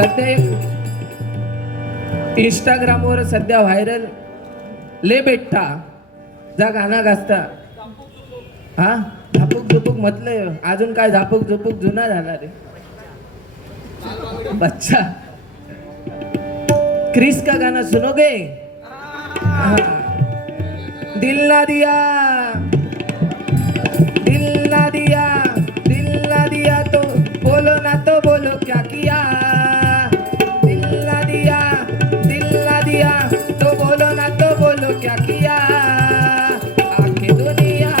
सध्या एक इंस्टाग्रामवर सध्या व्हायरल ले बेटा जा गाणं गाजता हा झापूक झुपूक म्हटलंय अजून काय झापूक झुपूक जुना झाला रे बच्चा क्रिस का गाना सुनोगे हाँ। दिल ना दिया तो बोलो ना तो बोलो क्या किया दिल ना दिया तो बोलो ना तो बोलो क्या किया आंखें दुनिया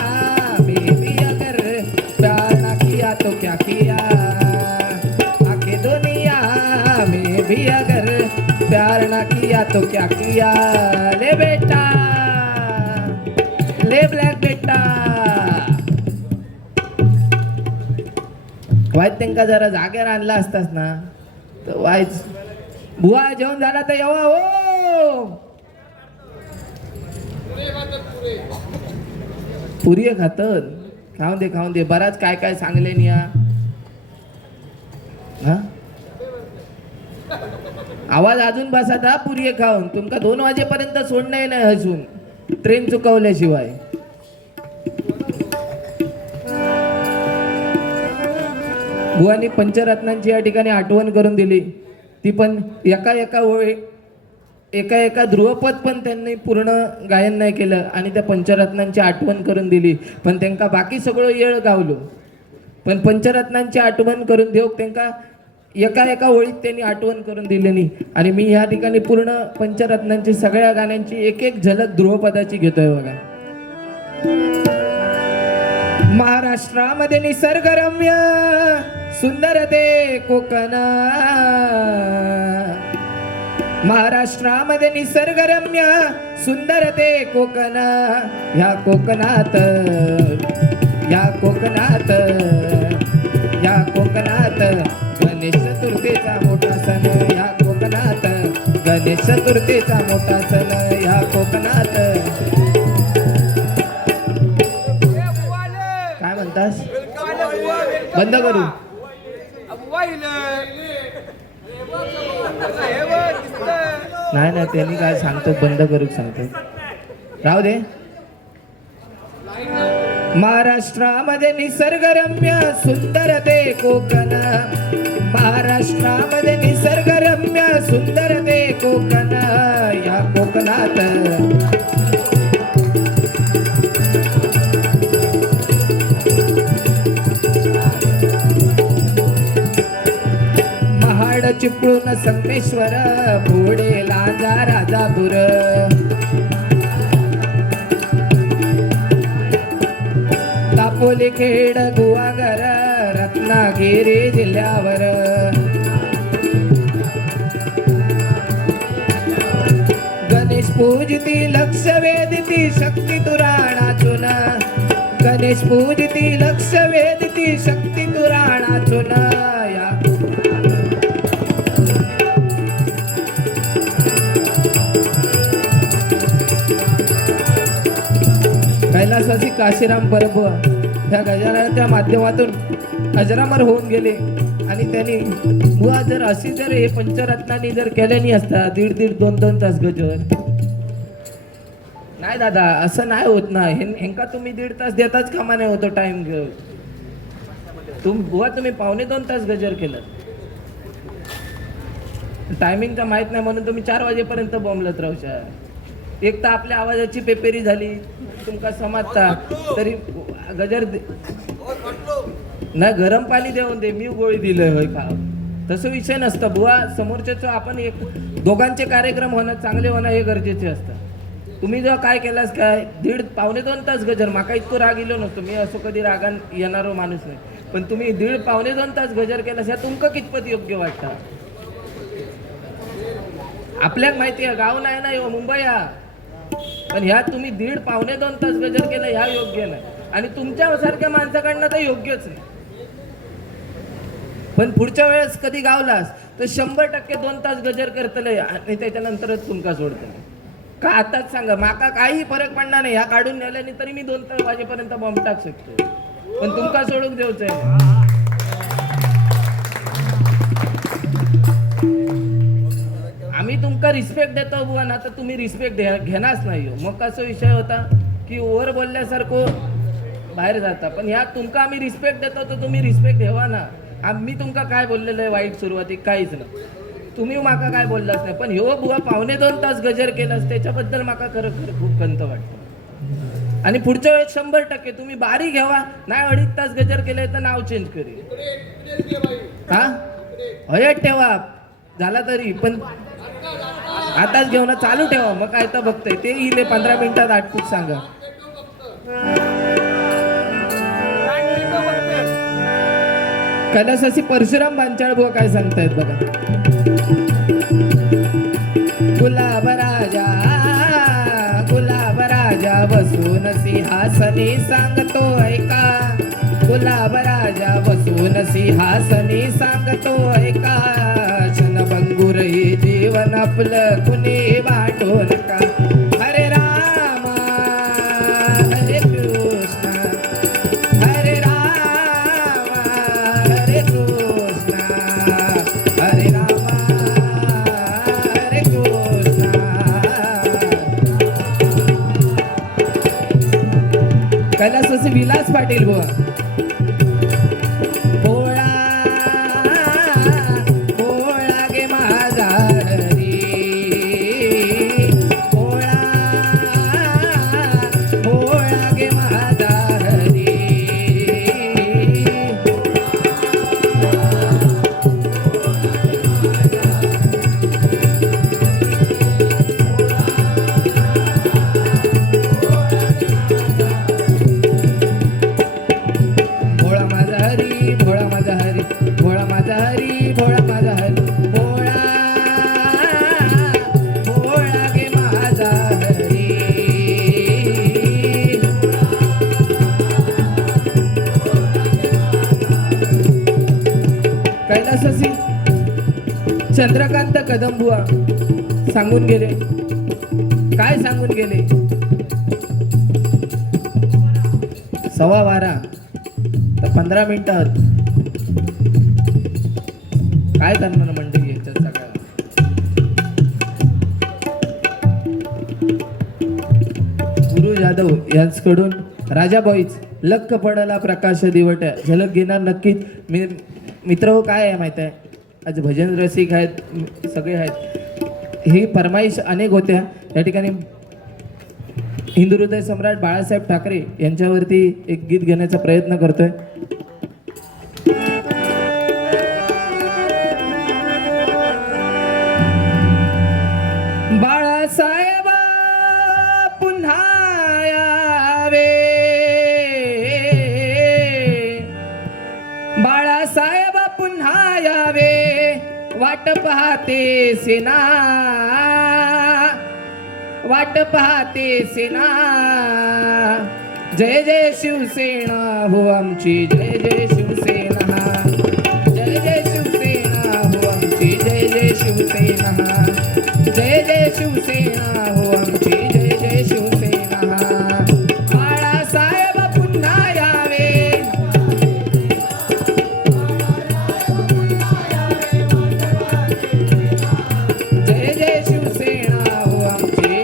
बेबी अगर प्यार ना किया तो क्या किया आंखें दुनिया में भी अगर प्यार ना किया तो क्या किया ले बेटा ले ब्लॅक बेटा वाईट त्यांना जरा जागेवर आणला असतास ना तर वाईच बुवा जेवण झाला तर येवा हो पुरी खातत खाऊन दे बराच काय काय सांगले निया हा आवाज अजून बसा पुरी खाऊन तुमका 2 वाजेपर्यंत सोडणार नाही हसून ट्रेन चुकवल्याशिवाय बुवानी पंचरत्नांची या ठिकाणी आठवण करून दिली ती पण एका ध्रुवपद पण त्यांनी पूर्ण गायन नाही केलं आणि त्या पंचरत्नांची आठवण करून दिली पण त्यांना बाकी सगळं येळ गावलो पण पंचरत्नांची आठवण करून देऊ त्यांना एका ओळीत त्यांनी आठवण करून दिली नाही आणि मी या ठिकाणी पूर्ण पंचरत्नांची सगळ्या गाण्यांची एक झलक ध्रुवपदाची घेतोय बघा महाराष्ट्रामध्ये निसर्गरम्य सुंदर ते कोकण महाराष्ट्रामध्ये निसर्गरम्य सुंदर ते कोकण या कोकणात गणेश चतुर्थीचा मोठा सण या कोकणात गणेश चतुर्थीचा मोठा सण या कोकणात काय म्हणतास बंद करू नाही त्यांनी काय सांगतो बंद करू सांगतो राहू दे महाराष्ट्रामध्ये निसर्गरम्य सुंदर ते कोकण महाराष्ट्रामध्ये निसर्गरम्य सुंदर ते कोकण या कोकणात महाड चिपळूण संगमेश्वर पुढे लांजा राजापूर दापोली खेड गुहागर रत्नागिरी जिल्ह्यावर गणेश पूजती लक्ष वेदिती शक्ती तुराणाचून गणेश पूजती लक्ष वेदिती शक्ती तुराणाचून या कैलासवासी काशीराम परब ह्या गजाननाच्या माध्यमातून अजरामर होऊन गेले आणि त्यांनी बुवा जर अशी जर हे पंचरत्नांनी जर केल्यानी असता 1.5 2 तास गजर नाही दादा असं नाही होत ना ह्यांका तुम्ही 1.5 तास देताच कामा नाही होतो टाइम घेऊन बुवा तुम्ही 1.5 तास गजर केलं टायमिंगचा माहित नाही म्हणून तुम्ही 4 वाजेपर्यंत बॉम्बलत राहू एक तर आपल्या आवाजाची पेपेरी झाली तुमका समजता तरी गजर नाही गरम पाणी देऊन दे मी गोळी दिलंय होय का तसं विषय नसतं बुवा समोरच्याचं आपण एक दोघांचे कार्यक्रम होणं चांगले होणं हे गरजेचे असतं तुम्ही जेव्हा काय केलास काय 1.5 2 तास गजर माका इतकं राग इलो नसतो मी असं कधी रागान येणारो माणूस नाही पण तुम्ही 1.5 2 तास गजर केलास ह्या तुमका कितपत योग्य वाटतं आपल्याक माहिती आहे गाव नाही ना मुंबई हा पण ह्या तुम्ही 1.5 2 तास गजर केलं ह्या योग्य नाही आणि तुमच्या सारख्या माणसाकडनं तर योग्यच नाही पण पुढच्या वेळेस कधी गावलास तर 100% 2 तास गजर करतले आणि त्याच्यानंतरच तुमका सोडतले का आताच सांगा माका काही फरक पडणार नाही ह्या काढून नेल्याने तरी मी 2 वाजेपर्यंत बॉम्ब टाक शकतो पण तुमका सोडून देऊच आहे आम्ही तुमका रिस्पेक्ट देतो बुवा ना, तर तुम्ही रिस्पेक्ट घेणारच नाही हो. मग कसं विषय होता की ओव्हर बोलल्यासारखं बाहेर जाता. पण ह्या तुमका आम्ही रिस्पेक्ट देतो तर तुम्ही रिस्पेक्ट ठेवा ना. आम्ही तुमका काय बोललेलं आहे वाईट सुरुवातीक काहीच नाही, तुम्ही माका काय बोललाच नाही. पण ह्यो बुवा 1.5-2 तास गजर केलास त्याच्याबद्दल माका खरं खरं खूप खंत वाटतं. आणि पुढच्या वेळेस 100% तुम्ही बारी घ्यावा, नाही 2.5 तास गजर केले तर नाव चेंज करी. हा हयत ठेवा झाला तरी, पण आताच घेऊन चालू ठेवा. मग काय तर बघतंय ते इले 15 मिनिटात आटपूट सांगा. कैलासासी परशुराम बांचाळ बुवा काय सांगतायत बघा. गुलाब राजा बसून सिंहासनी सांगतो ऐका. गुलाब राजा बसून सिंहासनी सांगतो ऐका. क्षणभंगुर हे जीवन आपलं कुणी वाटू नका. हरे राम हरे कृष्ण हरे राम हरे कृष्ण हरे राम हरे कृष्ण. कैलासाचे विलास पाटील बुवा. कैलासासी चंद्रकांत कदम बुवा सांगून गेले. काय सांगून गेले? 12:15 तर 15 मिनिटात काय करणार मंडळी याच्यात सगळ्या. गुरु जाधव यांच्याकडून राजा बॉईज लक्क पडला प्रकाश दिवट झलक घेणार नक्कीच. मित्र हो काय आहे माहिती आहे, आज भजन रसिक आहेत सगळे आहेत. ही फरमाईश अनेक होत्या. या ठिकाणी हिंदू हृदय सम्राट बाळासाहेब ठाकरे यांच्यावरती एक गीत घेण्याचा प्रयत्न करतोय. बाळासाहेब पुन्हा यावे, बाळासाहेब पुन्हा यावे, वाट पाहते सेना, वाट पाहते सेना. जय जय शिवसेना हो आमची, जय जय शिवसेना, जय जय शिवसेना हो आमची, जय जय शिवसेना, जय जय शिवसेना हो आमची, जय जय शिवसेना. बाळासाहेब पुन्हा यावे, जय जय शिवसेना हो आमची.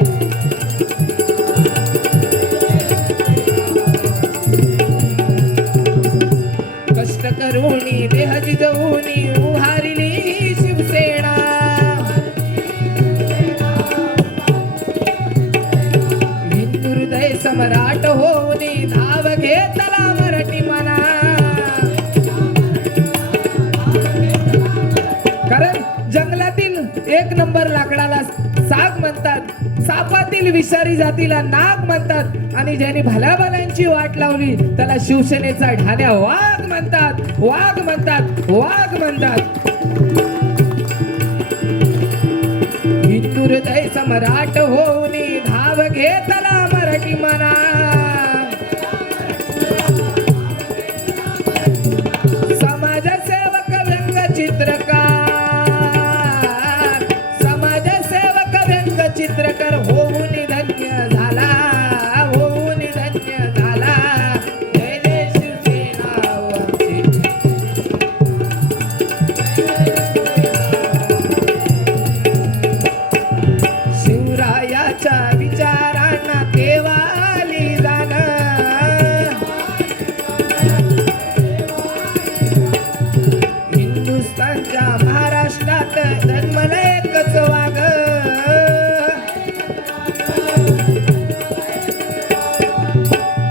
कष्ट करूनी देह जिजवूनी उभारली शिवसेना. हिंदू हृदय सम्राट होऊनी धाव घेतला मराठी मना. कारण जंगलातील 1 नंबर लाकडाला साग म्हणतात, सापातील विषारी जातीला नाग म्हणतात, आणि ज्यांनी भल्याभल्यांची वाट लावली त्याला शिवसेनेचा ढाण्या वाघ म्हणतात, वाघ म्हणतात, वाघ म्हणतात. हिंदू हृदय सम्राट होऊनी धाव घेतला मराठी मना. समाजसेवक व्यंगचित्रकार, समाजसेवक व्यंगचित्रकार होऊन धन्य झाला, होऊन धन्य झाला. जय जय शिवसेना हो आमची.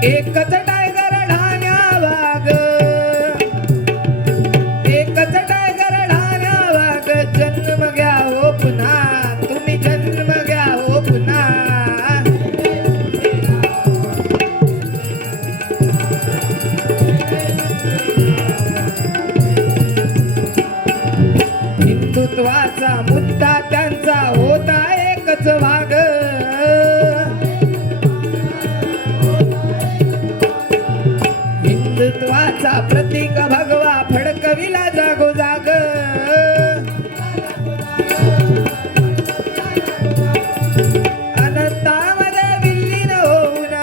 एकच टायगर ढाण्या वाघ, एकच टायगर ढाण्या वाघ, जन्म घ्या हो पुन्हा, तुम्ही जन्म घ्या हो पुन्हा. हिंदुत्वाचा मुद्दा त्यांचा होता एकच वाघ. हिंदुत्वाचा प्रतीक भगवा फडकविला जागोजाग. अनंतामध्ये विलीन होऊन,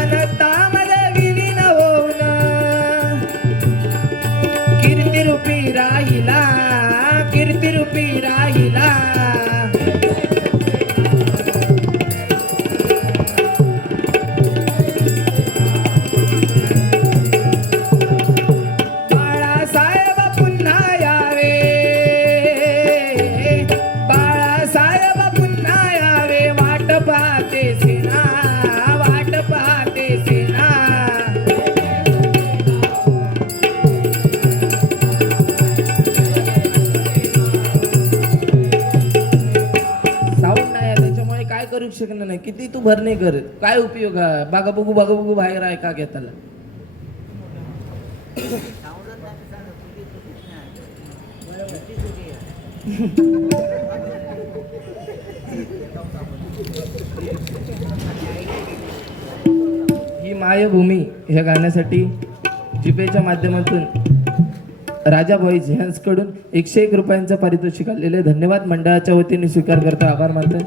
अनंतामध्ये विलीन होऊन कीर्तिरूपी राहिला, कीर्तिरूपी राहिला. बाळासाहेब पुन्हा यावे, बाळासाहेब पुन्हा यावे, वाट पाहते सेना, वाट पाहते सेना. साऊंड नाही त्याच्यामुळे काय करू शकणार नाही. किती तू भरणे कर, काय उपयोग आहे. बागा बघू बाहेर आहे का घेताला. ही मायभूमी ह्या गाण्यासाठी जिपेच्या माध्यमातून राजा बॉईज ह्यांकडून 101 रुपयांचं पारितोषिक आलेले. धन्यवाद. मंडळाच्या वतीने स्वीकार करता, आभार मानतो.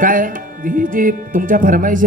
काय ही जी तुमच्या फरमाईश